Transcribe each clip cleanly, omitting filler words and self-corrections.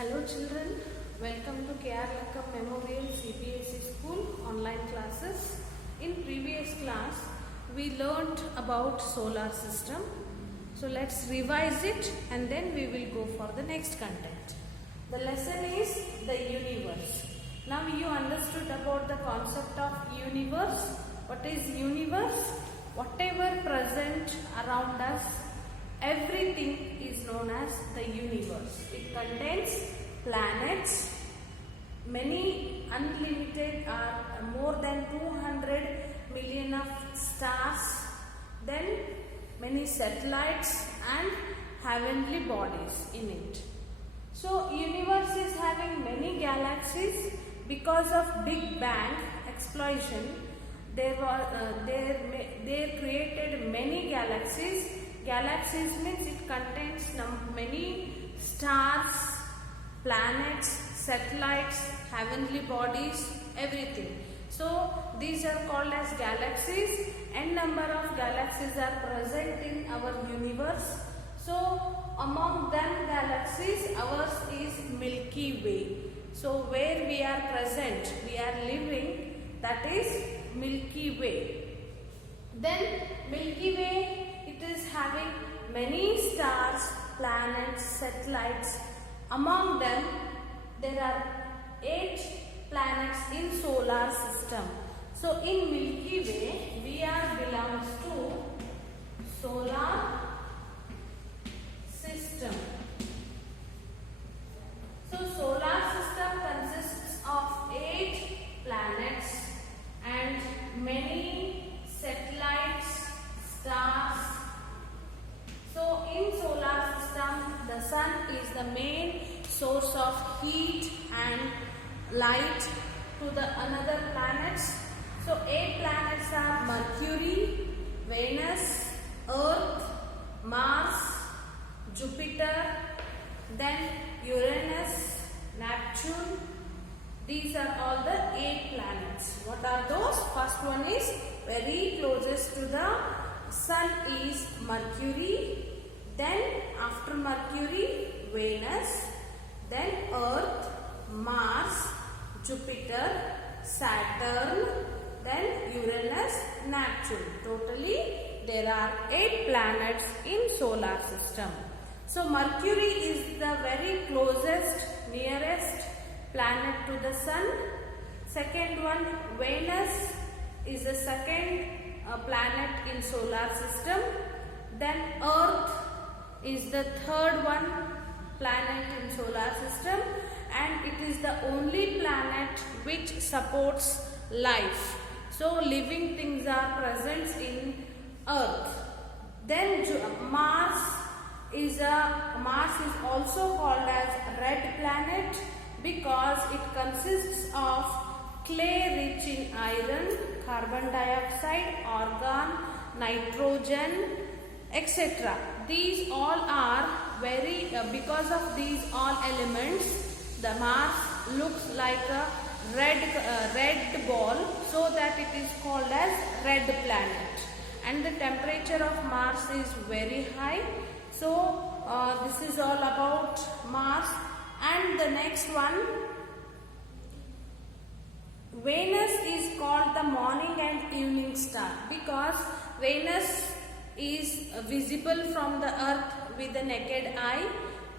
Hello children, welcome to KR Lakkam Memorial CBSE School online classes. In previous class, we learnt about solar system. So let's revise it and then we will go for the next content. The lesson is the universe. Now you understood about the concept of universe. What is universe? Whatever present around us, everything is known as the universe. It contains planets, many unlimited or more than 200 million of stars, then many satellites and heavenly bodies in it. So universe is having many galaxies because of Big Bang explosion. There created many galaxies. Galaxies means it contains many stars, planets, satellites, heavenly bodies, everything. So these are called as galaxies. N number of galaxies are present in our universe. So among them galaxies, ours is Milky Way. So where we are present, we are living, that is Milky Way. Then Milky Way, it is having many stars, planets, satellites. Among them, there are 8 planets in solar system. So in Milky Way, we are belongs to solar system. So solar system consists of 8 planets and many satellites, stars. So in solar system, the sun is the main source of heat and light to the another planets. So 8 planets are Mercury, Venus, Earth, Mars, Jupiter, then Uranus, Neptune. These are all the 8 planets. What are those? First one is very closest to the sun is Mercury. Then after Mercury, Venus. Then Earth, Mars, Jupiter, Saturn. Then Uranus, Neptune. Totally there are 8 planets in solar system. So Mercury is the very closest, nearest planet to the sun. Second one, Venus is the second planet in solar system. Then Earth is the third one planet in solar system, and it is the only planet which supports life. So living things are present in Earth. Then Mars is also called as red planet because it consists of clay rich in iron, carbon dioxide, argon, nitrogen, etc. These all are because of these all elements, the Mars looks like a red ball, so that it is called as red planet. And the temperature of Mars is very high. So this is all about Mars. And the next one, Venus is called the morning and evening star because Venus is visible from the earth with the naked eye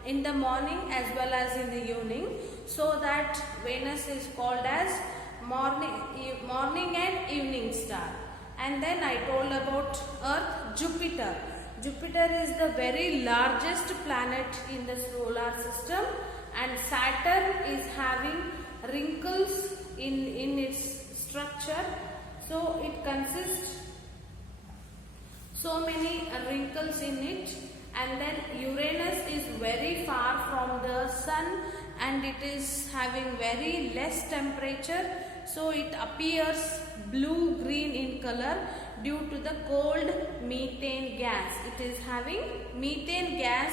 in the morning as well as in the evening. So that Venus is called as morning and evening star. And then I told about Earth, Jupiter. Jupiter is the very largest planet in the solar system, and Saturn is having wrinkles in its structure. So it consists so many wrinkles in it. And then Uranus is very far from the sun and it is having very less temperature. So it appears blue-green in color due to the cold methane gas. It is having methane gas.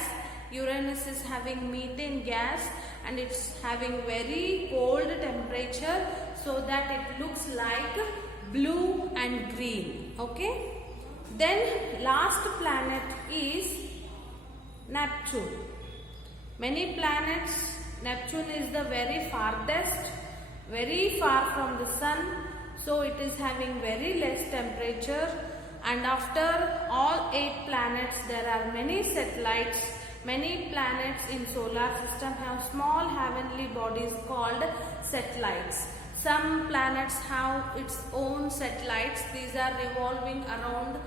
Uranus is having methane gas and it's having very cold temperature, so that it looks like blue and green. Okay. Then last planet is Neptune. Many planets Neptune is the very farthest, very far from the sun, so it is having very less temperature. And after all 8 planets, there are many satellites. Many planets in solar system have small heavenly bodies called satellites. Some planets have its own satellites. These are revolving around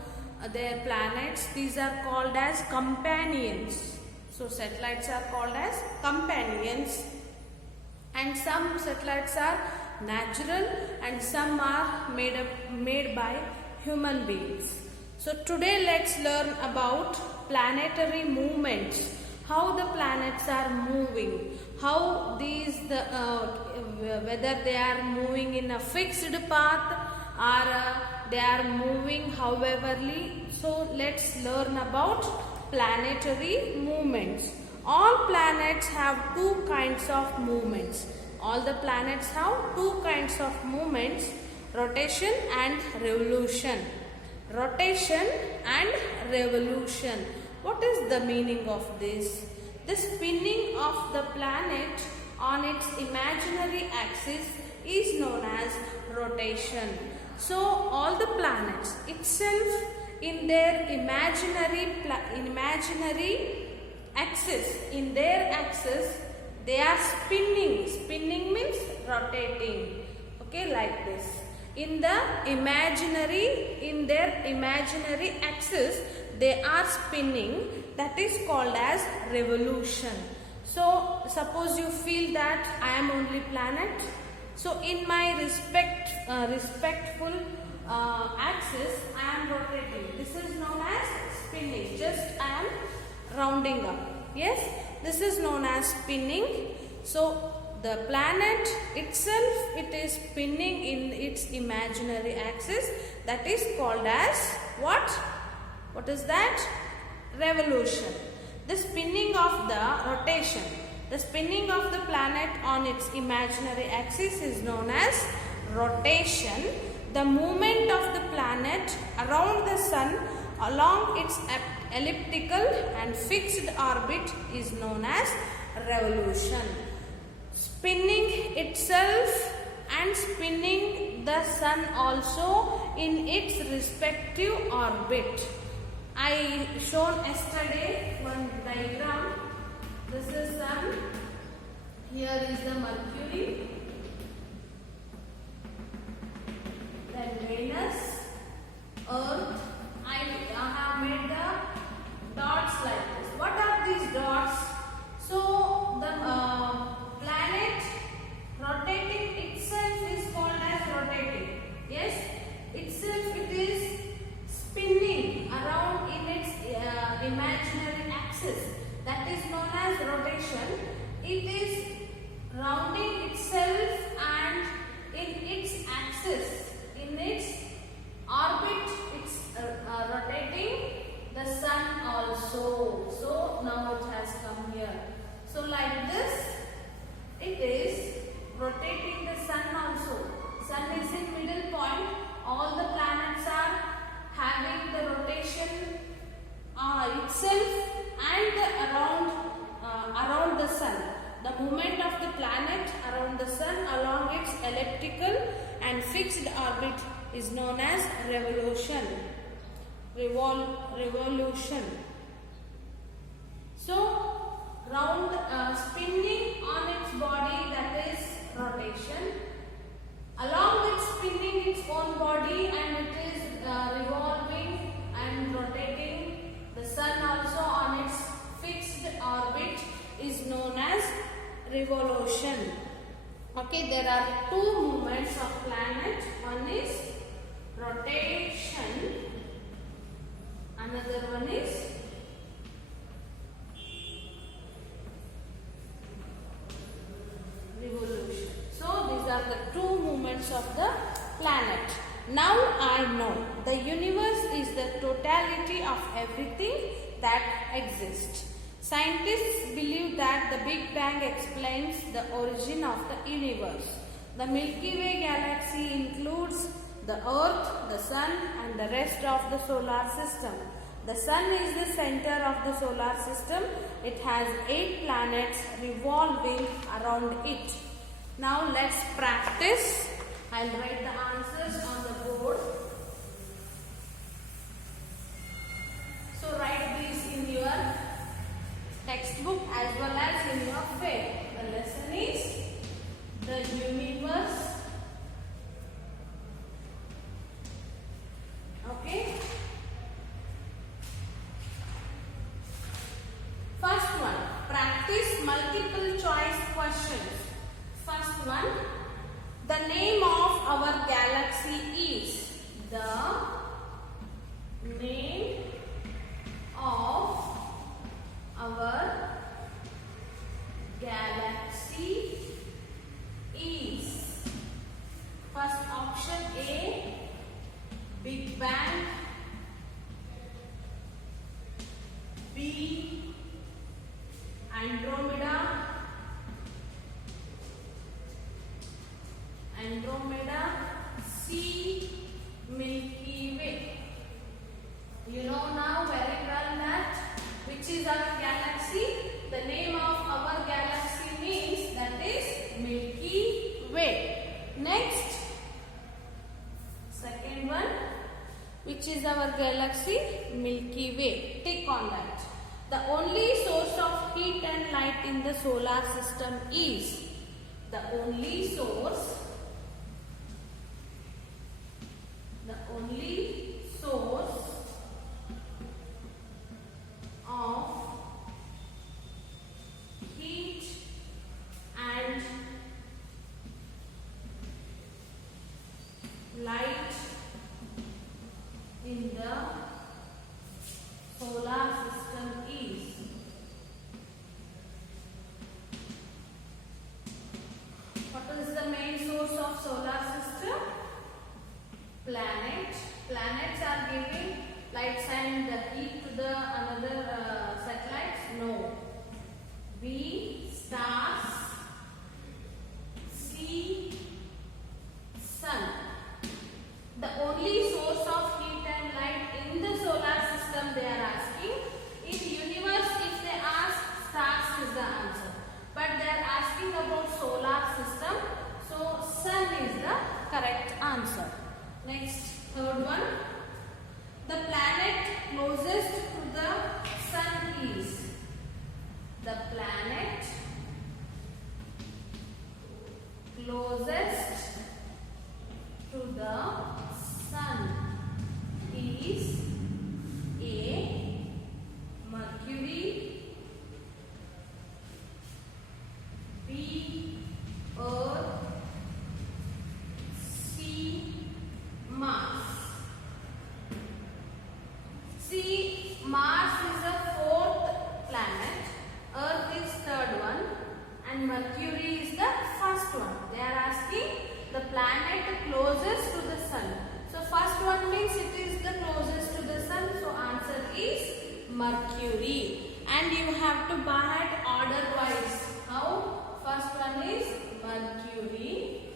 their planets. These are called as companions. So satellites are called as companions. And some satellites are natural and some are made by human beings. So today let's learn about planetary movements, how the planets are moving, how whether they are moving in a fixed path or they are moving howeverly. So let's learn about planetary movements. All planets have 2 kinds of movements. All the planets have 2 kinds of movements, rotation and revolution. Rotation and revolution. What is the meaning of this? The spinning of the planet on its imaginary axis is known as rotation. So all the planets itself in their imaginary axis, they are spinning. Spinning means rotating. Okay, like this. In their imaginary axis, they are spinning. That is called as revolution. So suppose you feel that I am only planet. So in my respectful axis, I am rotating. This is known as spinning. Just I am rounding up. Yes, this is known as spinning. So the planet itself, it is spinning in its imaginary axis. That is called as what? What is that? Revolution. The spinning of the rotation. The spinning of the planet on its imaginary axis is known as rotation. The movement of the planet around the sun along its elliptical and fixed orbit is known as revolution. Spinning itself and spinning the sun also in its respective orbit. I shown yesterday one diagram. This is sun. Here is the Mercury. Then Venus, Earth. I have made the dots like this. What are these dots? So the planet rotating itself is called as rotating. Yes, itself it is spinning around in its imaginary axis. That is known as rotation. It is rounding itself and in its axis, in its orbit, it's rotating the sun also. So now it has come here. So like this, it is rotating the sun also. Sun is in middle point. All the planets are having the rotation itself and around the sun. The movement of the planet around the sun along its elliptical and fixed orbit is known as revolution. Revolution. So spinning on its body, that is rotation. Along with spinning its own body, and it is revolving and rotating the sun also on its fixed orbit is known as revolution. Okay, there are 2 movements of planet. One is rotation, another one is revolution. So these are the 2 movements of the planet. Now I know the universe is the totality of everything that exists. Scientists believe that the Big Bang explains the origin of the universe. The Milky Way galaxy includes the Earth, the Sun and the rest of the solar system. The Sun is the center of the solar system. It has 8 planets revolving around it. Now let's practice. I'll write the answers on the board. So write these in your textbook as well as in your fair. The lesson is the universe. Okay. First one, practice multiple choice questions. First one, the name of our galaxy is. The name of our galaxy is. First option A, Big Bang. B, Andromeda. C, Milky Way. You know now very well that which is our galaxy. The name of our galaxy means that is Milky Way. Next, second one, which is our galaxy? Milky Way. Tick on that. The only source of heat and light in the solar system is. The only source of heat and light in the solar system is. What is the main source of solar system? Planet. Planets are giving light and the heat to the another satellites? No. B, stars. C, sun. The only source of heat and light in the solar system they are asking. In universe, if they ask, stars is the answer. But they are asking about solar system. So sun is the correct answer. Next, third one. The planet closest to the sun is. The planet closest to the sun is A, Mercury, B, Earth, C, Mars. See, Mars is the fourth planet, Earth is third one, and Mercury is the first one. They are asking the planet closest to the sun. So first one means it is the closest to the sun. So answer is Mercury. And you have to buy it order wise. How? First one is Mercury,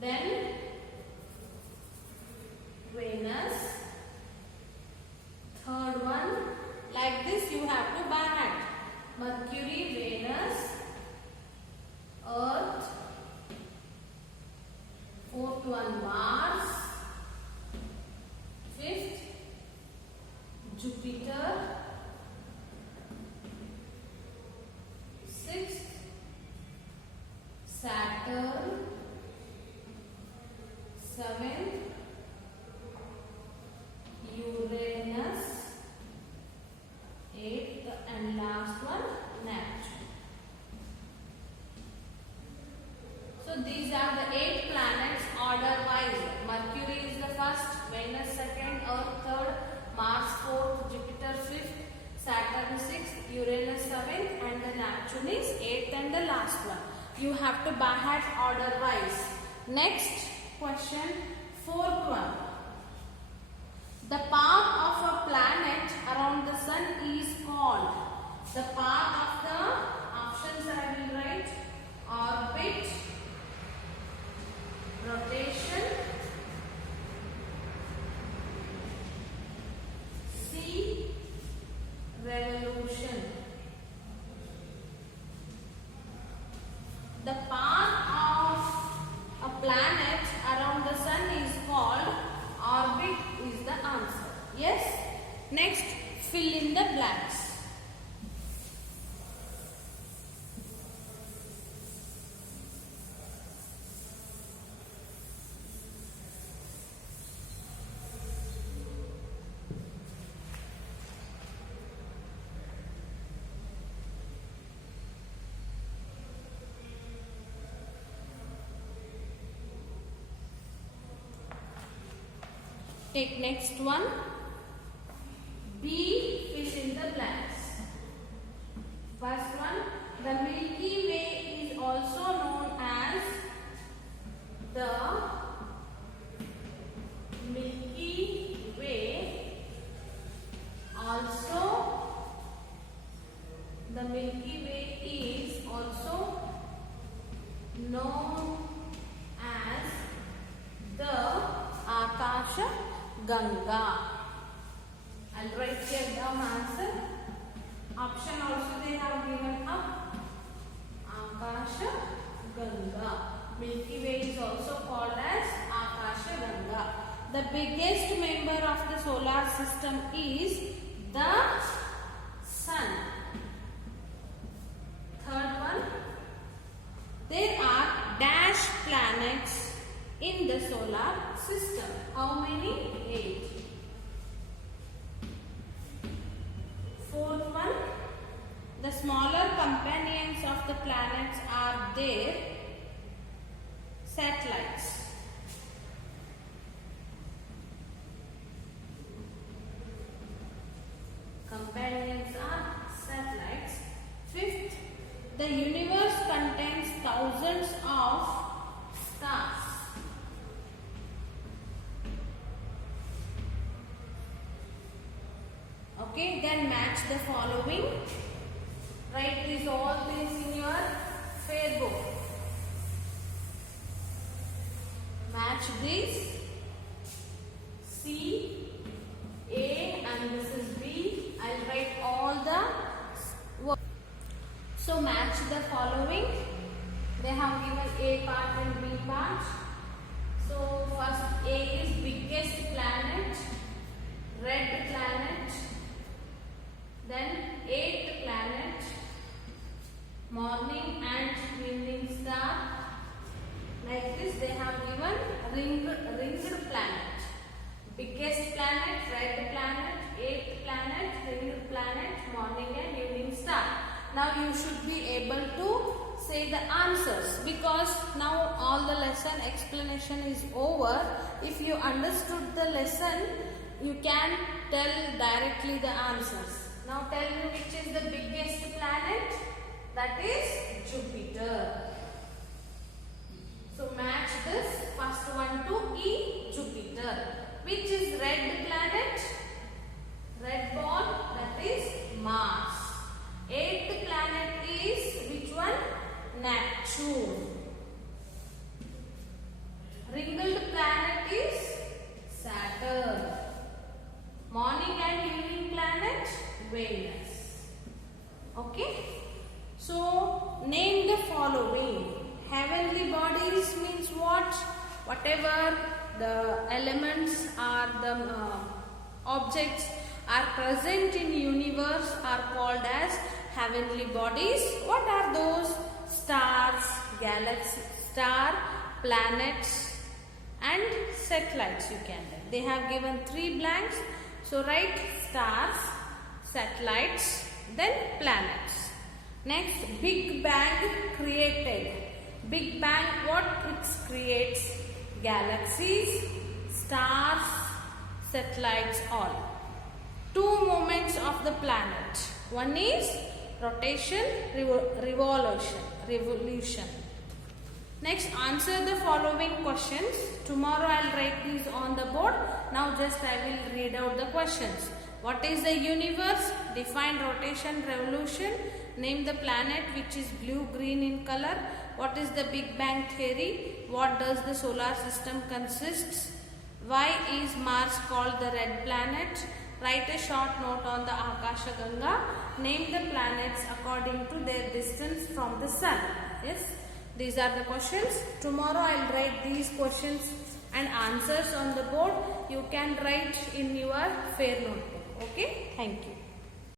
then Venus. Third one, like this you have to buy it. Mercury, Venus, Earth. Fourth one, Mars. Fifth, Jupiter. Sixth, Saturn. Seventh, Uranus. Eighth and last one, Neptune. So these are the 8 planets order wise. Mercury is the first, Venus second, Earth third, Mars fourth, Jupiter fifth, Saturn sixth, Uranus seventh, and the Neptune is 8th and the last one. You have to by heart order wise. Next question, fourth one. The path of a planet around the sun is called. The path of the options I will write: orbit, rotation, C, revolution. The path of a planet around the sun is called orbit is the answer. Yes? Next, fill in the blanks. Take next one. B, fill in the blanks. First one, the Milky Way is also known as the Milky Way. Also, the Milky Way is also known as the Akasha Ganga. I'll write here down answer. Option also they have given up. Akasha Ganga. Milky Way is also called as Akasha Ganga. The biggest member of the solar system is the Sun. Third one. There are dash planets in the solar system. How many? 8. Fourth one, the smaller companions of the planets are their satellites. Companions are satellites. Fifth, the universe contains thousands of stars. Okay, then match the following. Write these all things in your fair book. Match this. C, A, and this is B. I'll write all the words. So match the following. They have given A part and B part. So first A is biggest planet, red planet. Then 8th planet, morning and evening star. Like this they have given ringed planet. Biggest planet, red planet, 8th planet, ringed planet, morning and evening star. Now you should be able to say the answers because now all the lesson explanation is over. If you understood the lesson, you can tell directly the answers. Now tell me which is the biggest planet? That is Jupiter. So match this first one to E, Jupiter. Which is red planet? Red ball, that is Mars. 8th planet is which one? Neptune. Ringed planet is Saturn. Morning and evening planet? Venus. Okay. So name the following. Heavenly bodies means what? Whatever the elements or the objects are present in universe are called as heavenly bodies. What are those? Stars, galaxy, star, planets and satellites you can write. They have given 3 blanks. So write stars, satellites, then planets. Next, Big Bang created. Big Bang, what it creates? Galaxies, stars, satellites, all. 2 movements of the planet. One is rotation, revolution. Next, answer the following questions. Tomorrow I will write these on the board. Now just I will read out the questions. What is the universe? Define rotation, revolution. Name the planet which is blue-green in color. What is the Big Bang theory? What does the solar system consists? Why is Mars called the red planet? Write a short note on the Akasha Ganga. Name the planets according to their distance from the sun. Yes. These are the questions. Tomorrow I'll write these questions and answers on the board. You can write in your fair notebook. Okay? Thank you.